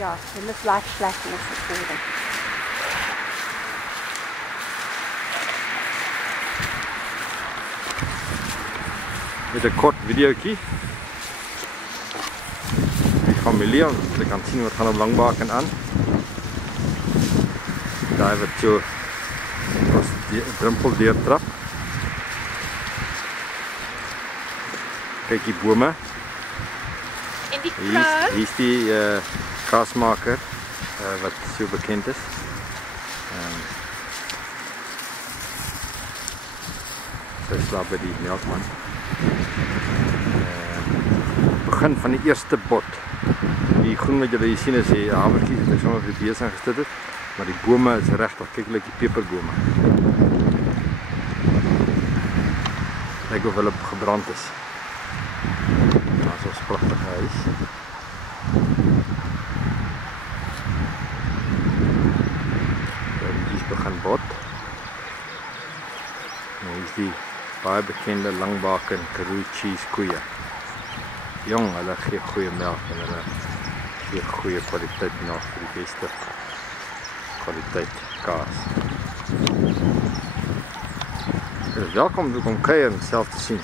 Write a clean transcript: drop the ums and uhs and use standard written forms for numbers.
Ja, they look like flatness for them. Met 'n kort videoetjie. Die familie, jy kan sien wat gaan op Langbaken aan. Daar wat so ons die drempel deur trap. Kyk die bome. En die Hier is die kaasmaker wat so bekend is. Sy slaap by die melkman. Begin van die eerste bot. Die groen wat julle hier sien is die havertjies wat ek sommer vir die bees ingestit het. Maar die bome is regtig, kyk hulle die peperbome. Lyk of hulle gebrand is. Daar is ons pragtige huis. Die begin bot. En hier is die baie bekende Langbaken Karoo cheese koeie. Jong, hulle gee goeie melk en hulle gee goeie kwaliteit melk vir die beste kwaliteit kaas. Welkom om te kom kuier en self te sien.